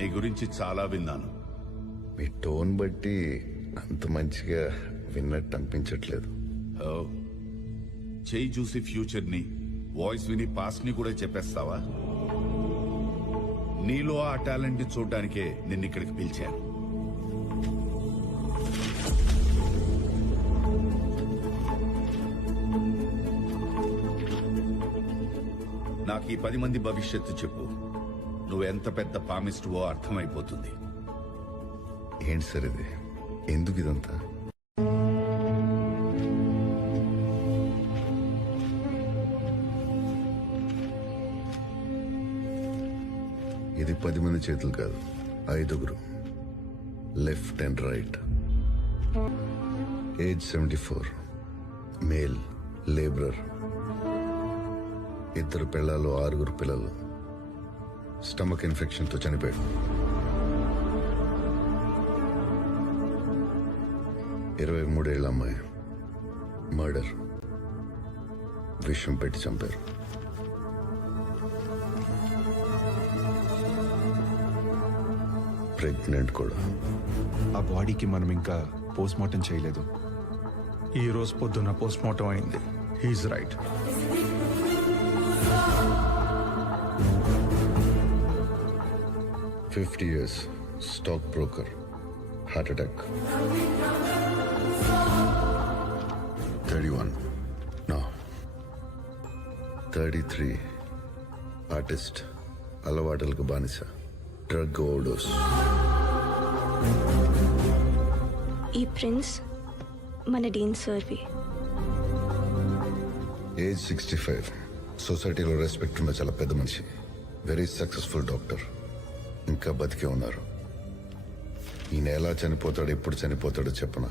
నీ గురించి చాలా విన్నాను. మీ టోన్ బట్టి అంత మంచిగా విన్నట్టు అనిపించట్లేదు. ఓ, చేయి చూసి ఫ్యూచర్ ని, వాయిస్ విని పాస్ట్ ని కూడా చెప్పేస్తావా? నీలో ఆ టాలెంట్ ని చూడడానికే నిన్ను ఇక్కడికి పిలిచాను. నాకు ఈ 10 మంది భవిష్యత్తు చెప్పు. నువ్వెంత పెద్ద పామిస్టువో అర్థమైపోతుంది. ఏంటి సార్ ఇది? ఎందుకు ఇదంతా? ఇది 10 మంది చేతులు కాదు, 5. Left and right. Age 74, male, labourer. 2 పిల్లలు, 6 పిల్లలు. స్టమక్ ఇన్ఫెక్షన్తో చనిపోయాడు. 23 ఏళ్ల అమ్మాయి, మర్డర్. విషం పెట్టి చంపారు. ప్రెగ్నెంట్ కూడా. ఆ బాడీకి మనం ఇంకా పోస్ట్ మార్టం చేయలేదు. ఈ రోజు పొద్దున్న పోస్ట్ మార్టం అయింది. He is right. $50 years, stock broker, heart attack. 31, no. 33, artist, అలవాటలకు బానిస, డ్రగ్ ఓవర్డోస్. ఈ ప్రిన్స్ మన డీన్ సర్వి. ఏజ్ 65, సొసైటీలో రెస్పెక్ట్ ఉన్న చాలా పెద్ద మనిషి, వెరీ సక్సెస్ఫుల్ డాక్టర్. ఇంకా బతికే ఉన్నారు. ఈయన ఎలా చనిపోతాడు, ఎప్పుడు చనిపోతాడో చెప్పనా?